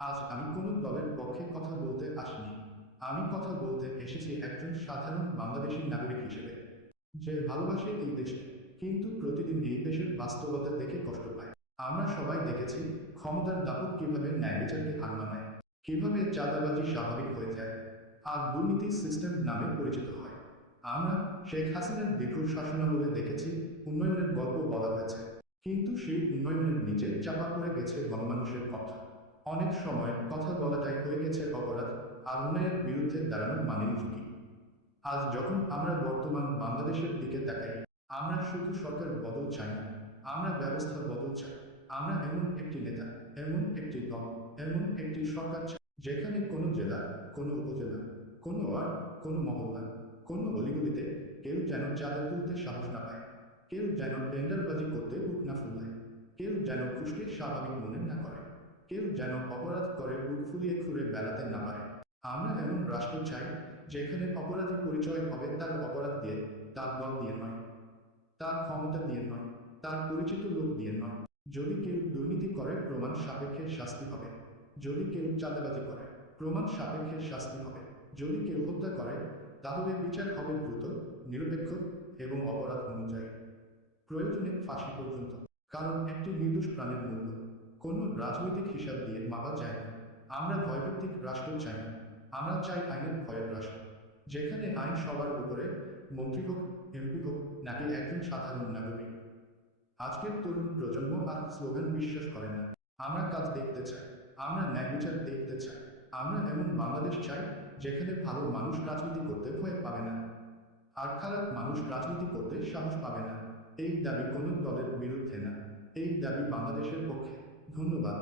আজ আমি কোনো দলের পক্ষে কথা বলতে আসিনি। আমি কথা বলতে এসেছি একজন সাধারণ বাংলাদেশী নাগরিক হিসেবে, যে ভালোবাসে এই দেশকে, কিন্তু প্রতিদিন এই দেশের বাস্তবতা দেখে কষ্ট পায়। আমরা সবাই দেখেছি ক্ষমতার দাপট কিভাবে ন্যায় বিচারকে হার মানায়, কিভাবে চাঁদাবাজি স্বাভাবিক হয়ে যায় আর দুর্নীতি সিস্টেম নামে পরিচিত হয়। আমরা শেখ হাসিনার দীর্ঘ শাসনামলে দেখেছি উন্নয়নের গল্প বলা হয়েছে, কিন্তু সেই উন্নয়নের নিচে চাপা পড়ে গেছে গণমানুষের কথা। অনেক সময় কথা বলাটাই হয়ে গেছে অপরাধ, আর অন্যায়ের বিরুদ্ধে দাঁড়ানো মানেই ঝুঁকি। আজ যখন আমরা বর্তমান বাংলাদেশের দিকে তাকাই, আমরা শুধু সরকার বদল চাই না, আমরা ব্যবস্থা বদল চাই। আমরা এমন একটি নেতা, এমন একটি দল, এমন একটি সরকার চাই যেখানে কোনো জেলা, কোনো উপজেলা, কোনো ওয়ার্ড, কোনো মহল্লা, কোনো অলিগলিতে কেউ যেন চাঁদা তুলতে সাহস না পায়, কেউ যেন টেন্ডারবাজি করতে বুক না ফুলায়, কেউ যেন ঘুষকে স্বাভাবিক মনে না করে, কেউ যেন অপরাধ করে বুক ফুলিয়ে ঘুরে বেড়াতে না পারে। আমরা এমন রাষ্ট্র চাই যেখানে অপরাধী পরিচয় হবে তার অপরাধ দিয়ে, তার দল দিয়ে নয়, তার ক্ষমতা দিয়ে নয়, তার পরিচিত লোক দিয়ে নয়। যদি কেউ দুর্নীতি করে প্রমাণ সাপেক্ষে শাস্তি হবে, যদি কেউ চাঁদাবাজি করে প্রমাণ সাপেক্ষে শাস্তি হবে, যদি কেউ হত্যা করে তাহলে বিচার হবে দ্রুত, নিরপেক্ষ এবং অপরাধ অনুযায়ী, প্রয়োজনে ফাঁসি পর্যন্ত। কারণ একটি নির্দোষ প্রাণের মূল্য কোনো রাজনৈতিক হিসাব দিয়ে মাপা যায় না। আমরা ভয়ভিত্তিক রাষ্ট্র চাই না, আমরা চাই আইনের ভয়ের রাষ্ট্র, যেখানে আইন সবার উপরে, মন্ত্রী হোক, এমপি হোক, নাকি একজন সাধারণ নাগরিক। আজকের তরুণ প্রজন্ম আর স্লোগান বিশ্বাস করে না। আমরা কাজ দেখতে চাই, আমরা ন্যায় বিচার দেখতে চাই, আমরা এমন বাংলাদেশ চাই যেখানে ভালো মানুষ রাজনীতি করতে ভয় পাবে না, আর খারাপ মানুষ রাজনীতি করতে সাহস পাবে না। এই দাবি কোনো দলের বিরুদ্ধে না, এই দাবি বাংলাদেশের পক্ষে। ধন্যবাদ।